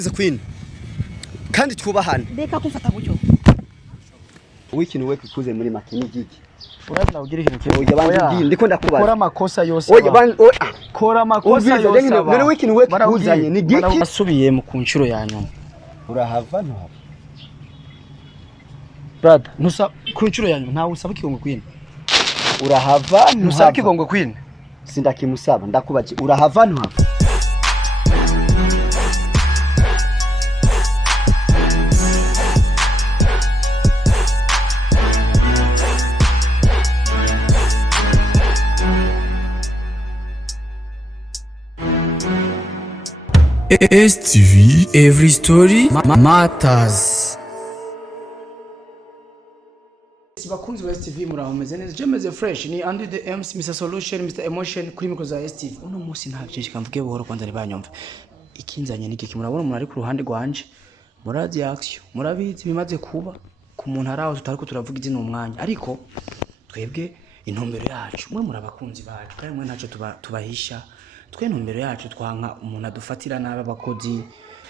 wumvirize Queen kandi twubahana reka kumfata gutyo w'ikintu we kukuze muri makini giki uraza ugira ikintu oya bandi ndiko ndakubaza kora amakosa yose oya kora amakosa yose none w'ikintu we kukuzanye ni giki asubiye mu kunshuro ya nyuma urahava ntahava brother nusa kunshuro ya nyuma ntawe usaba ikigongo Queen urahava nusa ikigongo Queen sindakimusaba ndakubaje urahava ntahava STV, every story matters. Bakunzi ba STV murahomeze neza jemeze fresh ni under the MC Mr Solution Mr Emotion kuri mikro za STV uno munsi nta byinshi kamvuge buhoro kwanza ni banyumva ikinzanye niki murabona umuntu ari ku ruhande rwanje murazi action murabizi bimaze kuba ku muntu araho tutariko turavuga izina umwanya ariko twebwe intumbero yacu mwe murabakunzi bacu kandi mwe ntaco tubahisha twe intumbero yacu twanka umuntu adufatira nabe abakozi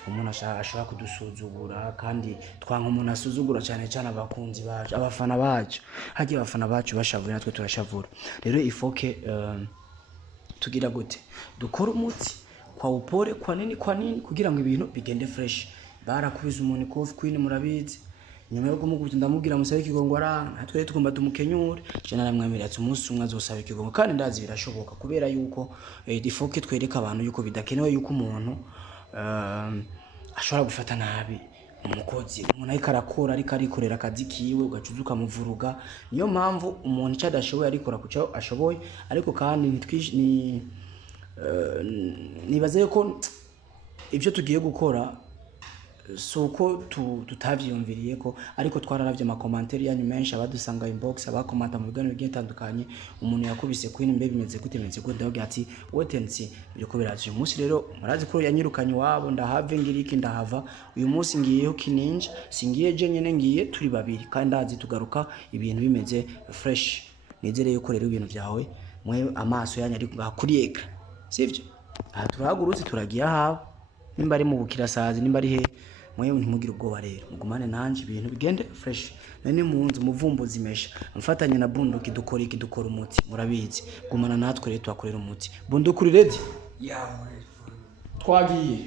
umuntu ashaka kudusuzugura kandi twanka umuntu asuzugura cyane cyane abakunzi bacu abafana bacu hagiye abafana bacu bashavuye natwe turashavura rero ifoke tugira gute dukora umutsi kwa upore kwa nini kugira ngo ibintu bigende fresh barakubiza umuntu Coffee Queen murabizi nyuma yo kumugubita ndamubwira musabe ikigongo arana natwe tugomba tumukenyure je naramwemerera ati umunsi umwe azosaba ikigongo kandi ndazi birashoboka kubera yuko ifoke twereka abantu yuko bidakenewe yuko umuntu ashobora gufata nabi umukozi umuntu ariko arakora ariko arikorera akazi kiwe ugacuza ukamuvuruga niyo mpamvu umuntu cyadashoboye arikora kucyo ashoboye ariko kandi nibaze ko ibyo tugiye gukora soko tutavyumviriye ko ariko twararavye ama commentaire yanyu menshi abadusanga inbox abakomanta mu biganiro by'itandukanye umuntu yakubise Queen mbe bimeze gute ndavuga ati wetensi biriko biraje umunsi rero murazi ko yanyirukanye wabo ndahave ngiriki ndahava uyu munsi ngiyeho kininja singiye je nyene ngiye turi babiri kandi ndazi tugaruka ibintu bimeze fresh nizere yuko rero ibintu byawe mwe amaso yanyu ari kuri ekra sivyo aha turahagurutse turagiye aha nimba ari mu bukirasazi nimba ari he mwe ntimugire ubwoba rero mugumane nanje ibintu bigende fresh none munzu muvumbuzi mesha mfatanye na bunduki dukora umuti murabizi gumana natwe rero twakorera umuti bundukuri ready twagiye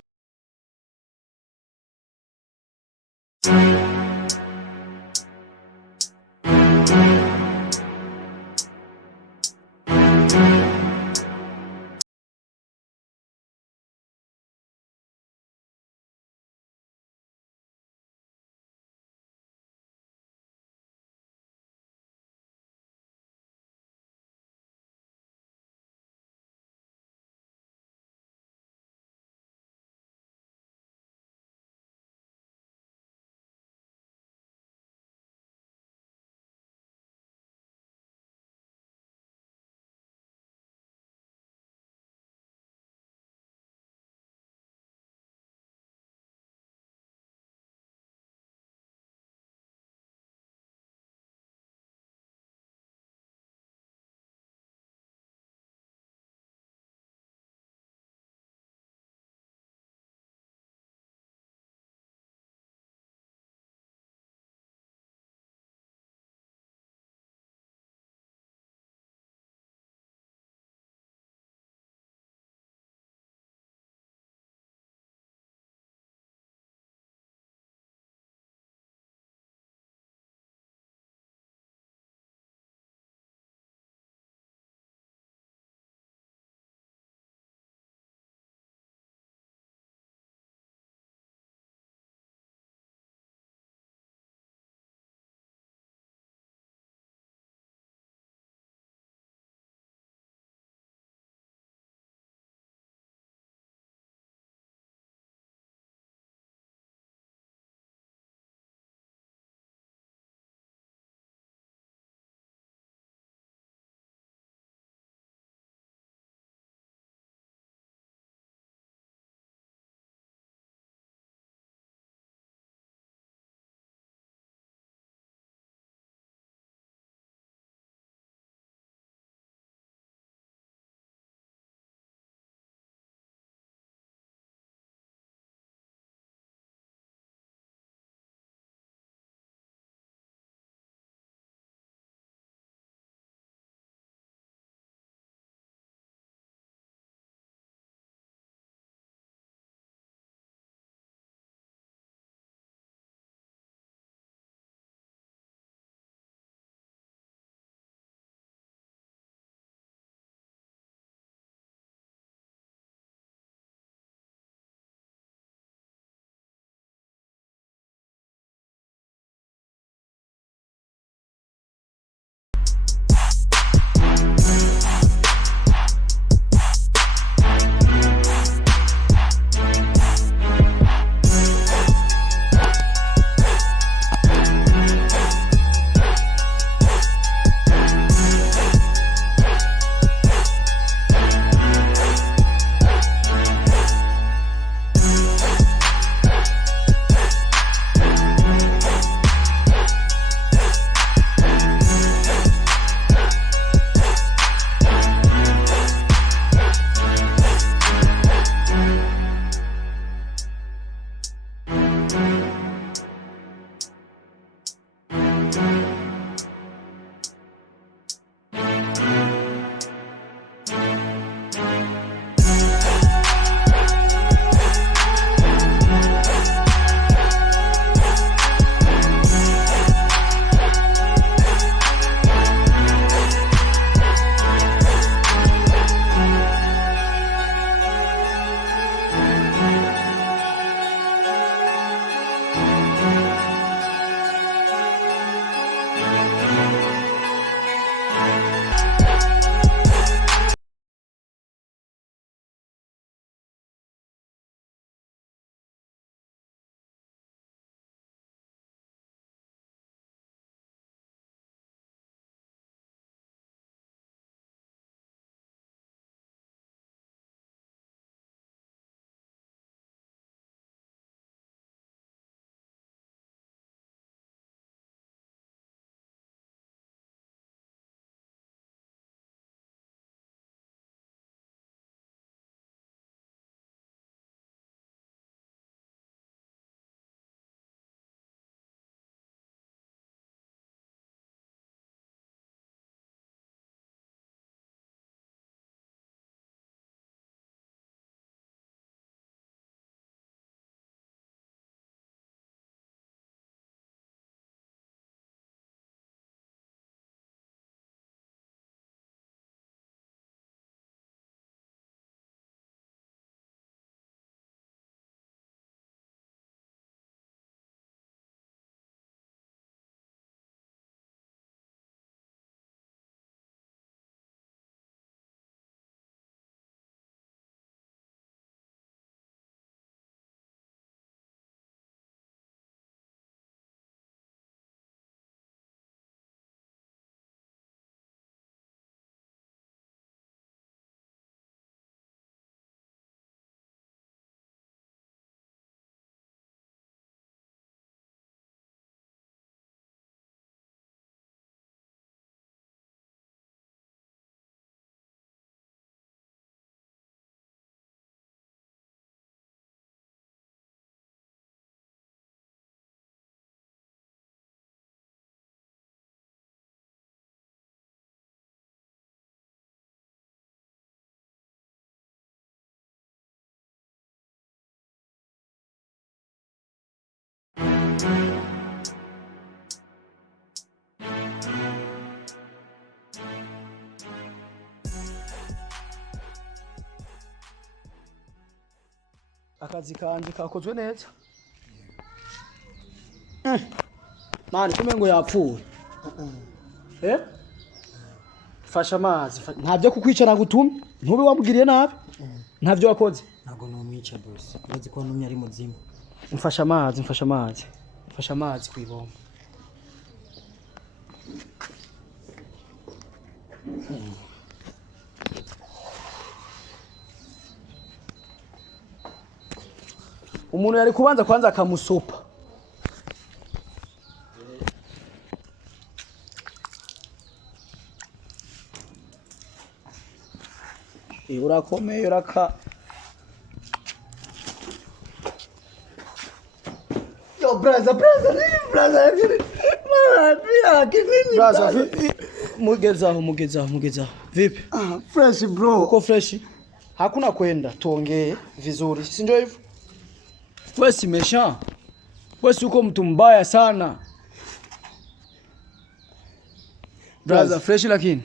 Akazi kanje kakozwe neza. Mani kumengo yapfuye. Fasha amazi. Ntavyo kukwicara gutumye. Ntube wamugiriye nabi. Ntavyo wakoze. Ntago nomwica boss. Uzi ko numye ari muzima. Mfasha amazi, mfasha amazi. Mfasha amazi kwibomba. Umuntu yari kubanza kwanza akamusopa. Urakomeye uraka. Yo brother. Brother, mugezaho. Vipi? Fresh bro. Uko fresh? Hakuna kwenda, tuongee vizuri. Si ndio hivyo? Wewe si mesha. Wewe si uko mtu mbaya sana. Brother, fresh lakini.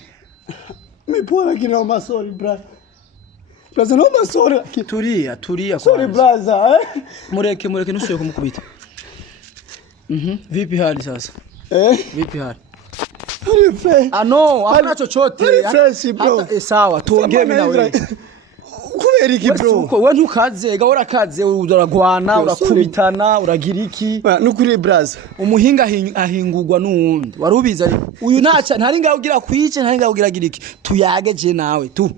Mimi poa lakini naomba sorry brother. Brother naomba sorry. Tulia. Sorry brother. Mureke nusuye kumukubita. Vipi hali sasa? Vipi hali? Hali fresh. No, hakuna chochote. Hali fresh bro. Sawa, tuongee mimi na wewe. Kubera iki bro? Uko wewe ntukaze, gahora kaze uragwana, urakubitana, uragira iki? Nukuri brother. Umuhinga ahingurwa n'uwundi. Warubiza uyu ntaca ntari ngaho ugira kwice, ntari ngaho ugira giriki. Tuyage je nawe tu.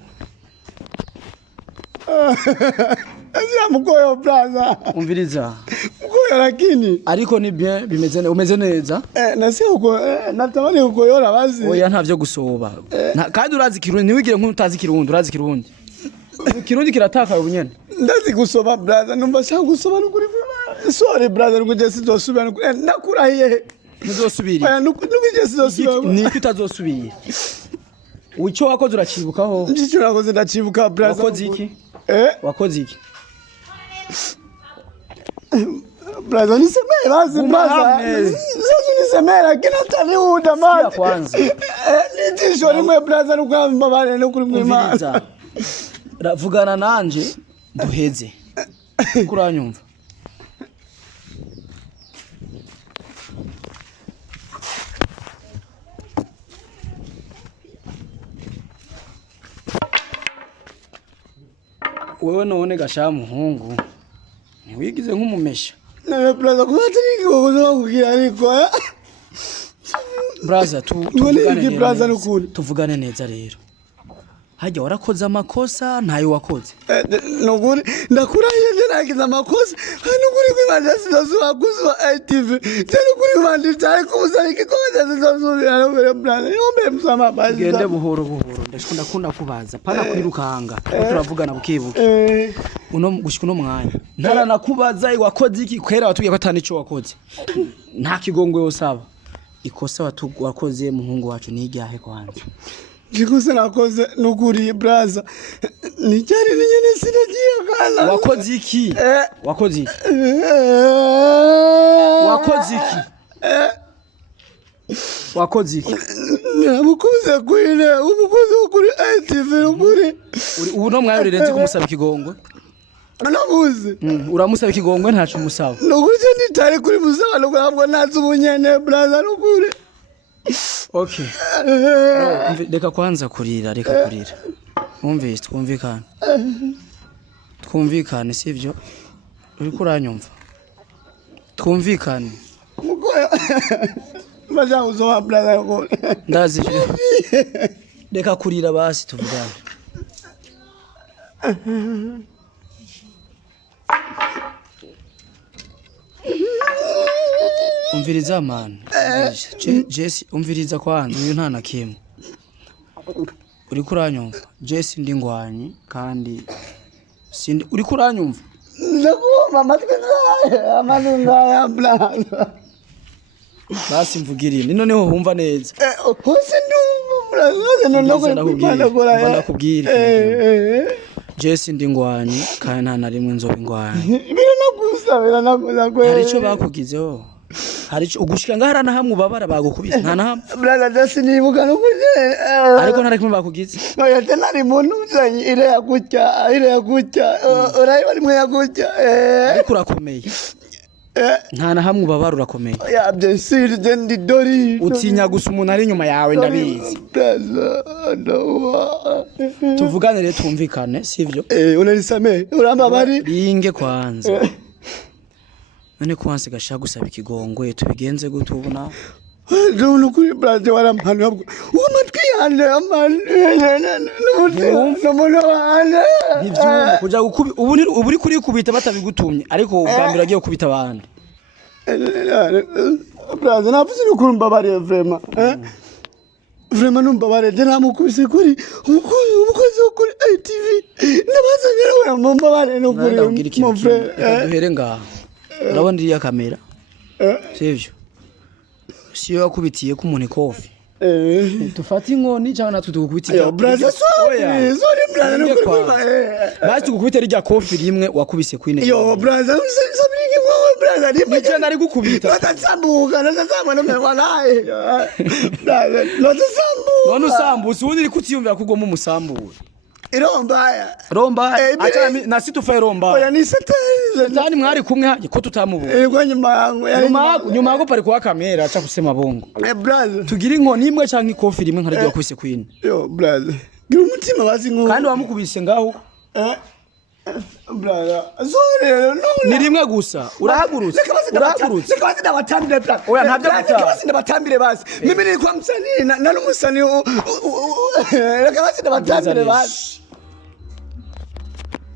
Azia mukoyo brother. Umviriza. Mukoyo lakini. Ariko ni bien bimeze umeze neza. Nasi uko natamani ukoyora bazi. Oya ntavyo gusoba. Kandi urazi kirundi ntiwigire nk'utazi kirundi, urazi kirundi. Kirundi kirataka ubunyene. Ndazi gusoba brother, numva shaka gusoba nukuri. Sorry brother, nguje sizosubira nukuri. Nakurahiye. Ntuzosubira. Oya nukuje sizosubira. Ni kitazosubira. Uco wakoze uracibukaho. Ndicho nakoze ndacibuka brother. Wakoze iki? Wakoze iki? Brother nisemee basi brother. Sasa nisemee lakini ataniuda man. Kwanza. Nitisho rimwe brother nukwamba bale nukuri mwima. Ravugana nanje duheze. Kuranyumva. Wewe none gasha muhungu. Ntiwigize nk'umumesha. Nawe brother kubatiri kugoza kugira ariko. Brother tuvugane neza rero. Hajya warakoze amakosa ntayo wakoze. Nuguri ndakurahiye nagize amakosa. Nuguri kwibanda sizozuba kuzwa ATV. Nuguri bandi cyari kubuza ikikoza sizozuba nuguri brother. Yombe msama basi. Gende buhoro. Ndakunda kubaza. Pana kwirukanga. Turavugana bukibuke. Gushika no mwanya. Ntara nakubaza wakoze iki kwera watubwiye ko atanico wakoze. Nta kigongwe yosaba. Ikosa wakoze muhungu wacu ni iryahe kwanza. Jikose nakoze nukuri brother. Nicyari nyene sinagiye kana. Wakoze iki? Wakoze iki? Wakoze iki? Namukuze kwile, umukuze kuri ATV nukuri. Ubu no mwayo rirenze kumusaba ikigongwe. Namuze. Uramusaba ikigongwe ntacu musaba. Nukuri nitari kuri musaba nubwo nazi ubunyene brother nukuri. Okay. Reka kwanza kurira. Umvise twumvikane sivyo? Uri kuranyumva? Twumvikane. Mukoya. Maja uzoba brother ko. Ndazi. Reka kurira basi tuvugane. Umviriza man. Jesse umviriza kwanza uyu nta nakimwe. Uri kuranyumva? Jesse ndi ngwanyi kandi sindi uri kuranyumva? Ndakuma amatwi amanunga ya brother. Basi mvugirire. Nino niho humva neza. Hose ndumva brother ndakubwira. Jesse ndi ngwanyi kandi nta narimwe nzoba ingwanyi. Biranagusa kwe. Hari ico bakugizeho. hari ugushika ngahara na hamwe ubabara bagukubise nta na hamwe brother dasi nibuka no kuje ariko ntari kumwe bakugize oya tena ni muntu uzanye ile ya kucha urayiba rimwe ya kucha ariko urakomeye nta na hamwe ubabara urakomeye ya byesiri dendi dori utinya gusa umuntu ari inyuma yawe ndabizi tuvugane rero twumvikane sivyo unanisame urambabari binge kwanza none kwanza gashaka gusaba ikigongwe tubigenze gutubona Don't kuri brother waramhana umatwi yande amane nivyo kuja gukubi ubu kuri kubita batabigutumye ariko ubwambira agiye kubita abandi brother navuze ukurumba bari vraiment vraiment numba bari je namukubise kuri umukozi kuri ATV nabazanyira we mumba bari no kuri mon frère duhere ngaho urabona iriya kamera sivyo siyo yakubitiye ku muntu kofi tufati inkoni cyangwa natwe tugukubitiye brother sorry brother no kuri basi tugukubite rijya kofi rimwe wakubise kwine yo brother sabirike ngowe brother rimwe nari gukubita natasambuka no mwana naye brother natasambuka none usambuse ubundi iri kutiyumvira kugoma umusambure romba acha na situfa romba oya ni satani mwari kumwe haje ko tutamubona kwa nyuma yako pari kwa kamera acha kusema bongo brother tugira inkoni imwe canke ikofi rimwe nkari ryo kwise kwine yo brother gira umutima bazi ngo kandi wamukubise ngaho brother sorry ni rimwe gusa urahagurutse kabazi ndabatambire brother oya ntabyo kabazi ndabatambire basi mimi ni kwa msanii na n'umusani kabazi ndabatambire basi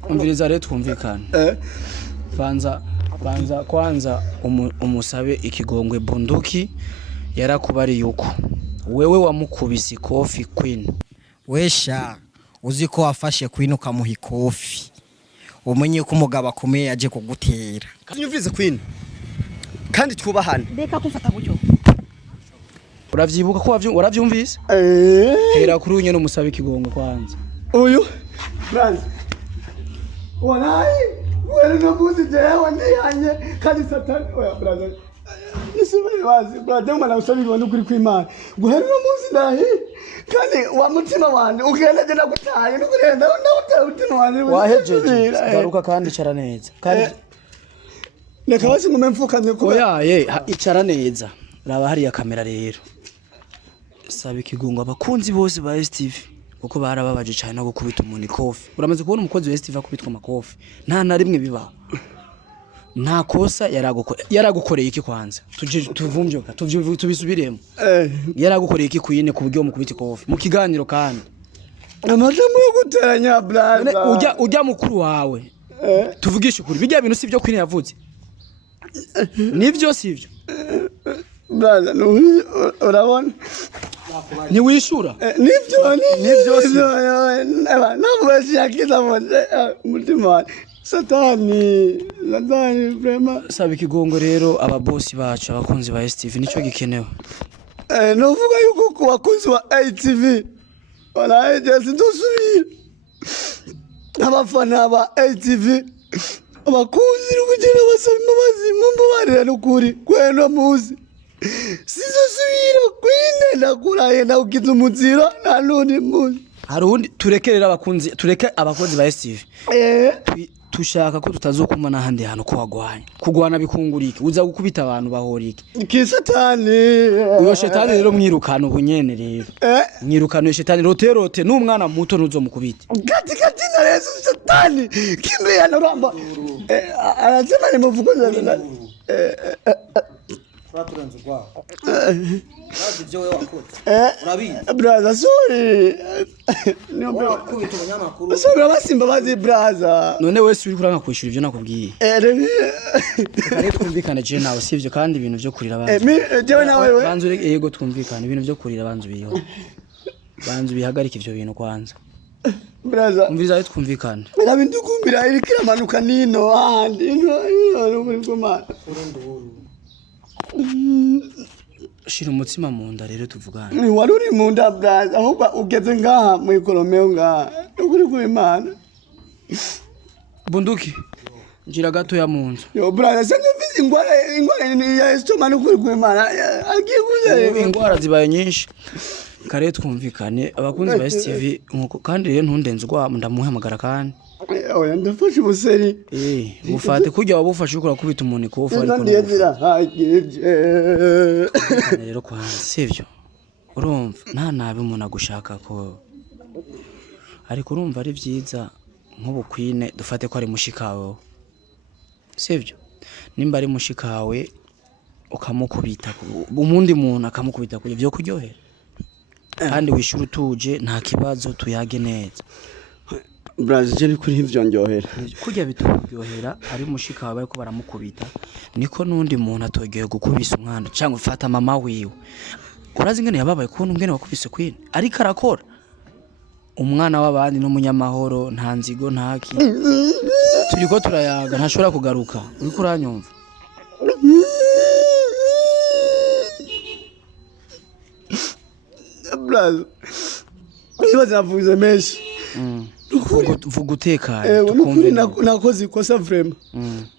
umviriza rero twumvikana kwanza umusabe ikigongwe bunduki yarakubari yuko wewe wamukubise ikofi Queen wesha uzi ko wafashe Queen ukamuha ikofi umenye ko umugabo akomeye yaje kugutera nyumvirize Queen kandi twubahane reka kumfata gutyo uravyibuka ko waravyumvise hera kuri unye no musabe ikigongwe kwanza uyu Franz Wallahi, wewe no muzi jewe ndiyanye kandi satani oya brother. Nisubiri wazi brother mwana usabiri wantu kuri kwimana. Guhera no muzi nahi kandi wa mutima wanje ugenda je nakutaye no kurenda no mutima wanje. Wahejeje garuka kandi cara neza. Kandi Neka basi ngume mfukanye ko. Oya icara neza. Raba hari ya kamera rero. Saba ikigungo abakunzi bose ba STV. Kuko barababaje cyane no gukubita umuntu ikofi uramaze kubona umukozi wa STV akubitwa amakofi nta na rimwe biba nta kosa yaragukoreye iki kwanza tuvumvyoka tubisubiremo yaragukoreye iki kuyine ku buryo mukubita ikofi mu kiganiro kandi amaje mu guteranya blaza ujya mukuru wawe tuvugisha ukuri bijya bintu sivyo kwine yavuze nivyo sivyo blaza urabona ni wishura nivyo ntabwo bashyakiza mutima satani vraiment saba ikigongo rero ababosi bacu abakunzi ba STV nico gikenewe novuga yuko ku bakunzi ba ATV wala just ndosubira abafana ba ATV abakunzi rugera basaba imbabazi mumbabarira n'ukuri kweno muzi sizosubira kwinenda kurayenda ukiza umuziro nta nundi muzi hari undi turekerera abakunzi tureke abakunzi ba STV tushaka ko tutazokuma n'ahandi hantu ko wagwanya kugwana bikungurike uza gukubita abantu bahorike ikisatani uyo shetani rero mwirukana ubunyene rero mwirukana shetani roterote n'umwana muto nuzomukubita kati na Yesu shetani kimbe yanaramba anasema ni mvukoza Uraturenze kwa. Urazi wewe wakoze. Urabizi. Brother sorry. Niyo wakubita umunyamakuru. Sorry basimba bazi brother. None wese uri kuranga kwishura ivyo nakubwiye. Kare twumvikane je nawe sivyo kandi ibintu byo kurira abantu. Je nawe wewe. Banzu yego twumvikane ibintu byo kurira abantu biho. Banzu bihagarika ivyo bintu kwanza. Brother. Umviza twumvikane. Mera bindukumbira irikira manuka nino ahandi ino muri goma. Shira umutima mu nda rero tuvugana. Ni waruri mu nda brother ahubwo ugeze ngaha mu ikoromeo ngaha ukuri ku Imana. Bunduki. Njira gato ya munzu. Yo brother ingwara ni ya stoma n'ukuri kw'Imana agiye kuze ingwara zibaye nyinshi kare twumvikane abakunzi ba STV nkuko kandi rero ntundenze ugwa ndamuhamagara kandi oya ndafashe ubuseri bufate kujya wabufashe ukora kubita umuntu ikofa ariko rero kwanza sivyo urumva nta nabi umuntu agushaka ko ariko urumva ari vyiza nk'ubukwine dufate ko ari mushikawe sivyo nimba ari mushikawe ukamukubita umundi muntu akamukubita kuje byo kuryohera kandi wishura utuje nta kibazo tuyage neza Brazil ni kuri ivyo ndyohera kujya bituryohera ari mushikawe bariko baramukubita niko nundi muntu atogeye gukubisa umwana cyangwa ufata mama wiwe urazi ngene yababaye kubona umwene wakubise kwine ariko arakora umwana w'abandi n'umunyamahoro nta nzigo ntaki turiko turayaga ntashobora kugaruka uriko uranyumva Brazil ibaze navuze meshi vuga utekanye tukumve nakoze ikosa vraiment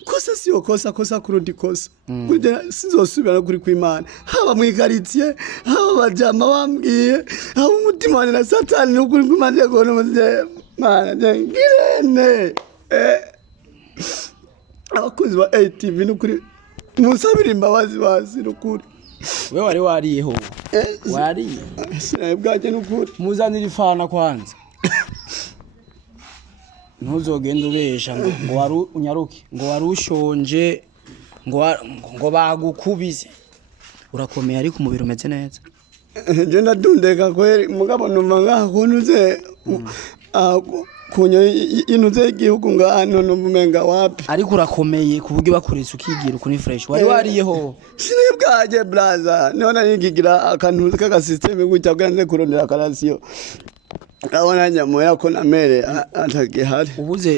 kosa siyo kosa kurundi kosa kujya sinzosubira kuri kw'Imana haba mu quartier haba bajama bambwiye haba umutima wanjye na satani n'ukuri kw'Imana yagona mana ngirene abakozi ba ATV n'ukuri musabira imbabazi basi n'ukuri we wari wariyeho wariye bwaje n'ukuri muzanira ifana kwanza ntuzogenda ubesha ngo wari unyaruke ngo wari ushonje ngo bagukubise urakomeye ariko umubiri umeze neza je ndadundeka kweri mugabo numva ngaho nuze kunyo inuze igihugu ngano n'umumenga wapi ariko urakomeye kuburyo bakuretse ukigira uko ni fresh wari wariyeho sinibwaje blaza none nigigira akantu kaka system gutya bwanze kurondera karasiyo abona nyamoya ko namere atagihari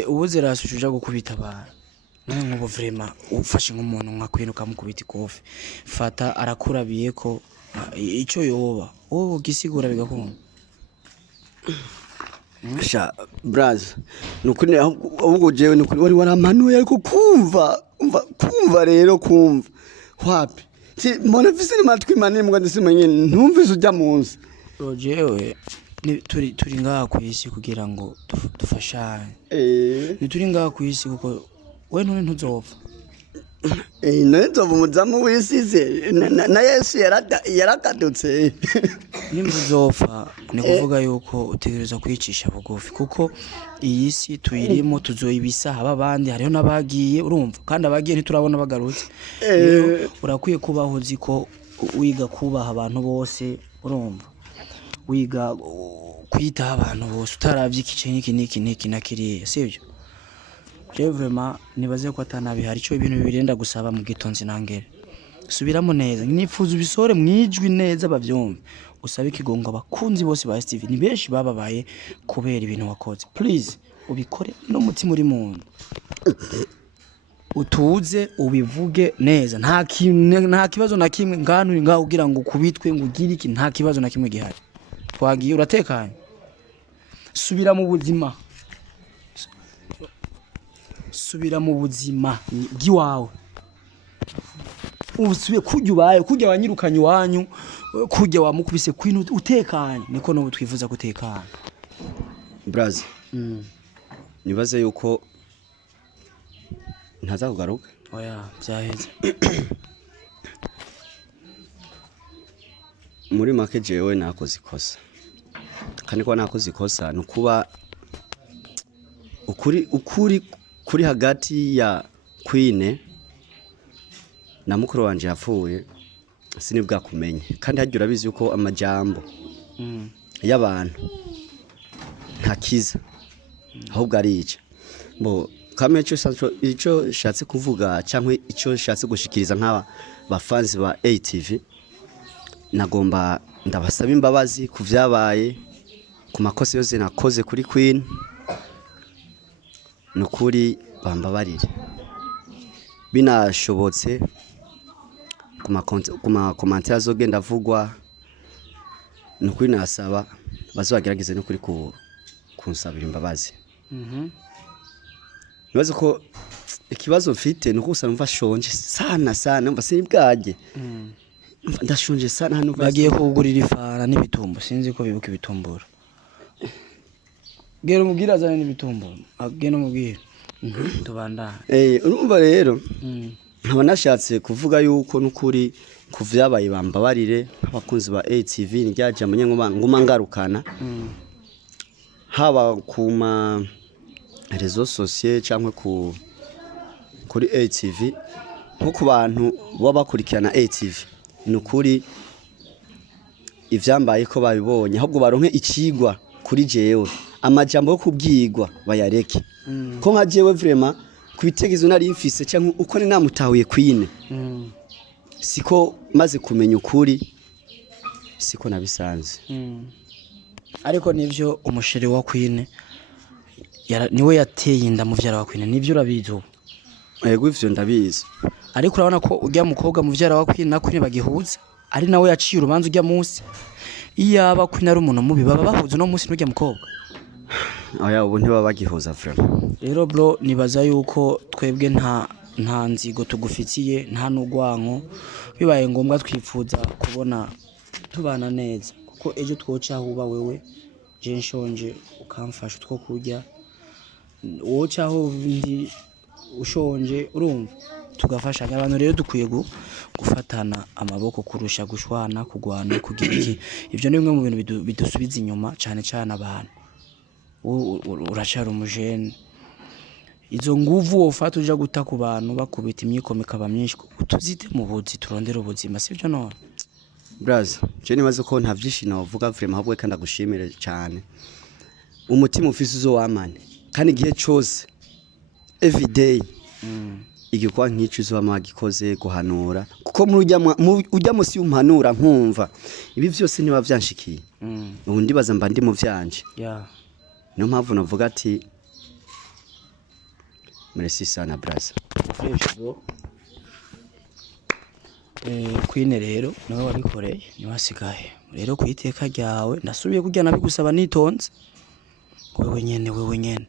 ubuze rasushuje gukubita abantu none nk'ubu vraiment ufashe nk'umuntu nkakwinuka mukubita ikofi fata arakurabiye ko icyo yoba gisigura bigakunda sha braza nukuri ahubwo jewe nukuri wari waramanuye ariko kumva rero kumva wapi mbona vise n'amatwi manini mbwa ndisimenye ntumvise ujya munsi jewe turi ngaha ku isi kugira ngo dufashanye turi ngaha ku isi kuko we none ntuzopfa none nzova umuzamu w'isize na Yesu yarakadutse nimba uzopfa ni kuvuga yuko utegereza kwicisha bugufi kuko iyi si tuyirimo tuzoyibisa haba abandi hariho n'abagiye urumva kandi abagiye ntiturabona bagarutse urakwiye kubaho uzi ko wiga kubaha abantu bose urumva wiga kwitaho abantu bose utaravye ikice n'iki na kiriya sivyo je vraiment nibaze ko atanabihari cyo ibintu birenda gusaba mu gitonzi nangere subiramo neza nifuza ubisore mwijwi neza bavyumve usabe ikigongo abakunzi bose ba STV ni benshi bababaye kubera ibintu wakoze please ubikore no mutima uri muntu utuze ubivuge neza nta kibazo na kimwe ngano ngaho ugira ngo kubitwe ngo ugire iki nta kibazo na kimwe gihari twagiye uratekanye subira mu buzima bw'iwawe ubusubiye kujya wanyirukanye wanyu kujya wamukubise kwino utekanye niko no twifuza gutekana braza nibaze yuko ntaza kugaruka oya byaheze muri make jewe nakoze ikosa kandi ko nakoze ikosa nukuba ukuri kuri hagati ya Queen na mukuru wanje yapfuye sinibwa kumenye kandi hajya urabizi yuko amajambo y'abantu ntakiza ahubwo ari ica bo kame ico shatse kuvuga cyangwa ico shatse gushikiriza nk'aba bafanzi ba ATV nagomba ndabasaba imbabazi ku vyabaye ku makosa yose nakoze kuri Queen nukuri bambabarire binashobotse kuma commentaire azogenda avugwa nukuri nasaba bazogerageze no kuri kunsabira imbabazi nibaze ko ikibazo mfite nuko usa numva shonje sana numva sinibwaje ndashonje sana hano bagiye kugurira ifara n'ibitumbo sinzi ko bibuka ibitumbura gero mubwira azane n'ibitumbura ageno mubwira tubandana urumva rero nkaba nashatse kuvuga yuko n'ukuri kuvyabaye bambabarire abakunzi ba ATV niryaje amanye nguma ngarukana haba kuma rezo sociaux cyangwa kuri ATV nko ku bantu baba bakurikirana ATV nukuri ivyambaye ko babibonye ahubwo baronke ikigwa kuri jewe amajambo yo kubwirwa bayareke ko nka jewe vraiment kubitegezo nari mfise cyangwa uko ni namutahuye kwine siko maze kumenya ukuri siko nabisanze ariko nivyo umusheri wa kwine niwe yateye inda muvyara wa kwine nivyo urabizi ubu yego ivyo ndabizi ariko urabona ko ujya mukobwa muvyara wa kwine na kwine bagihuza ari nawe yaciye urubanza ujya munsi iyaba kwine ari umuntu mubi baba bahuza no munsi n'ujya mukobwa oya ubu ntibaba bagihuza vraiment rero bro nibaza yuko twebwe nta nzigo tugufitiye nta n'ugwanko bibaye ngombwa twipfuza kubona tubana neza kuko ejo twoca huba wewe je nshonje ukamfasha two kurya woca aho ndi ushonje urumva tugafashanya abantu rero dukwiye gufatana amaboko kurusha gushwana kugwana kugira iki ivyo ni bimwe mu bintu bidusubiza inyuma cyane abantu urashara umujene izo nguvu wofata uja guta ku bantu bakubita imyikomeka bamyinshi utuzite mu buzi turondera ubuzima sivyo none braza je nibaze ko nta vyishina uvuga vraiment ahubwo kandi agushimire cyane umutima ufise uzo wamane kandi gihe cyose every day igikwa nk'ico uzo wamagikoze guhanura kuko ujya musi umpanura nkumva ibi vyose niba vyanshikiye ubu ndibaza mba ndi mu vyanje niyo mpamvu navuga ati merci sana braza kwine rero nawe wabikoreye niwe wasigaye rero kwiteka ryawe ndasubiye kujya nabigusaba nitonze wewe nyene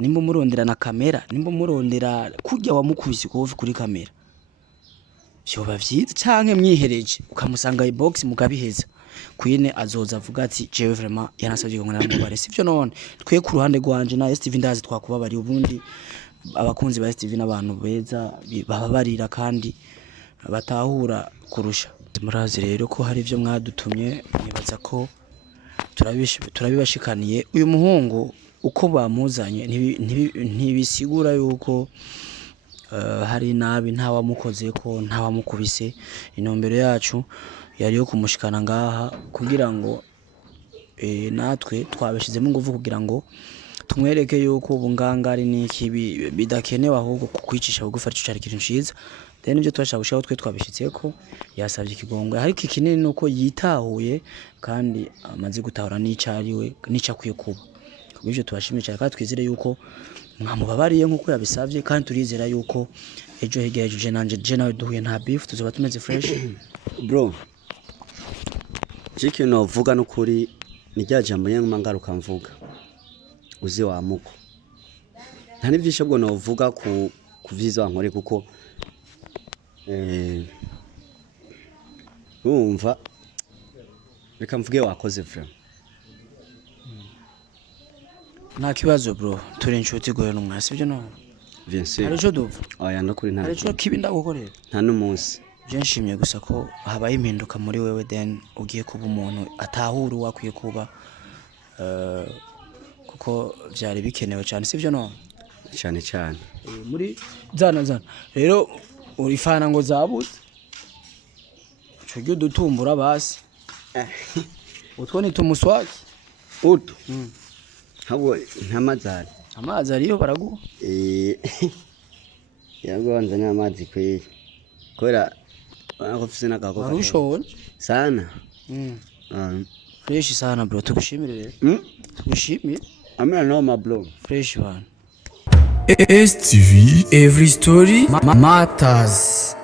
nimba umurondera na kamera nimba umurondera kujya wamukubise kofi kuri kamera byoba vyiza canke mwihereje ukamusanga ibox mugabiheza kwine azoza avuga ati jewe vraiment yanasabye ngo naramubare sivyo none twe ku ruhande rwanje na STV ndazi twakubabari ubundi abakunzi ba STV n'abantu beza bababarira kandi batahura kurusha murazi rero ko hari ivyo mwadutumye nibaza ko turabibashikaniye uyu muhungu uko bamuzanye ntibisigura yuko hari nabi nta wamukoze ko nta wamukubise inombero yacu yari yo kumushikana ngaha kugira ngo natwe twabashizemo nguvu kugira ngo tumwereke yuko ubungangari niki bidakenewe ahubwo kukwicisha bugufa cyari kintu ciza then ibyo twashaka gushaho twe twabishitseko yasavye ikigongwe ariko ikinini nuko yitahuye kandi amaze gutahura n'icariwe n'icakwiye kuba kubyo tubashimiye cyane kandi twizere yuko mwamubabariye nkuko yabisavye kandi turizera yuko ejo hegereje je nawe duhuye nta beef tuzoba tumeze fresh bro Jiki no vuga n'ukuri nijyajambo nyanguma ngaruka mvuga uzi wa muko nta nivyisho bwo no vuga ku vyiza wankore kuko umva reka mvuge wakoze frame nta kibazo bro turi inshuti goyo n'umwasi byo no bien sûr arico duva oya no kuri nta arico kibi ndagukorera nta n'umunsi je nshimye gusa ko habaye impinduka muri wewe then ugiye kuba umuntu atahura wakwiye kuba kuko byari bikenewe cyane sivyo no cyane muri zana rero urifana ngo zabuze cyo dutumbura basi utwo ni tumuswaki utu habo ntamazari amazi ariyo baraguha yagonze n'amazi kwe kora akofise nakako arushonje sana fresh sana bro tugushimire tugushimire amena no bro fresh one STV every story matters.